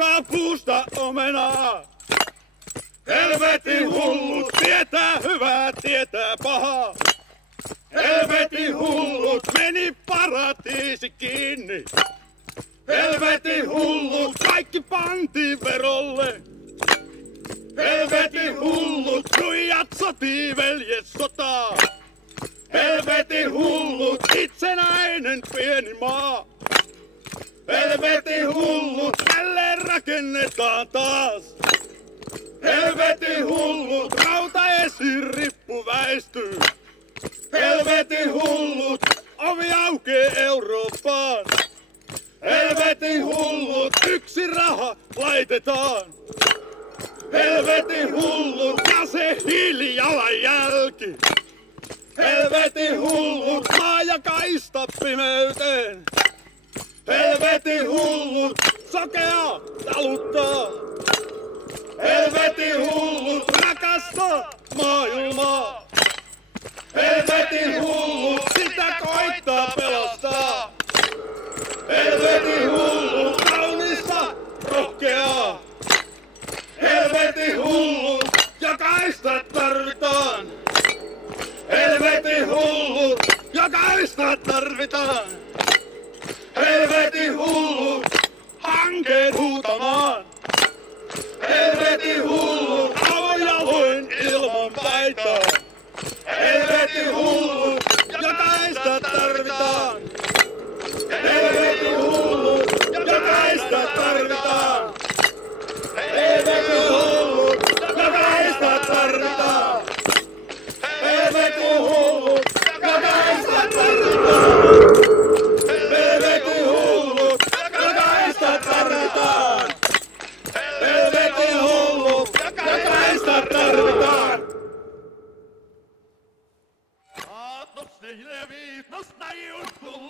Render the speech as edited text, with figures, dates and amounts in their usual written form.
Leikkaa puusta omenaa. Helvetin hullut tietää hyvää, tietää pahaa. Helvetin hullut meni paratiisi kiinni. Helvetin hullut kaikki pantiin verolle. Helvetin hullut nuijat sotii veljessotaa. Helvetin hullut itsenäinen pieni maa. Helvetin hullut jälleen rakennetaan taas. Helvetin hullut rautaesirippu väistyy. Helvetin hullut ovi aukee Eurooppaan. Helvetin hullut yksi raha laitetaan. Helvetin hullut ja se hiilijalanjälki. Helvetin hullut laajakaista pimeyteen. Helvetin hullut sokea taluttaa. Helvetin hullut rakastaa maailmaa. Helvetin hullut sitä koittaa pelastaa. Helvetin hullut kaunista rohkeaa. Helvetin hullut jokaista tarvitaan. Helvetin hullut jokaista tarvitaan. Helvetin hullut hankeen huutamaan. Helvetin hullut avojaloin ilman paitaa. Helvetin hullut jokaista tarvitaan. Helvetin hullut jokaista tarvitaan. Helvetin hullut jokaista tarvitaan. Helvetin hullut jokaista tarvitaan. Helvetin hullut jokaista tarvitaan. Helvetin hullut jokaista tarvitaan. Aatos teille viitosta juttu.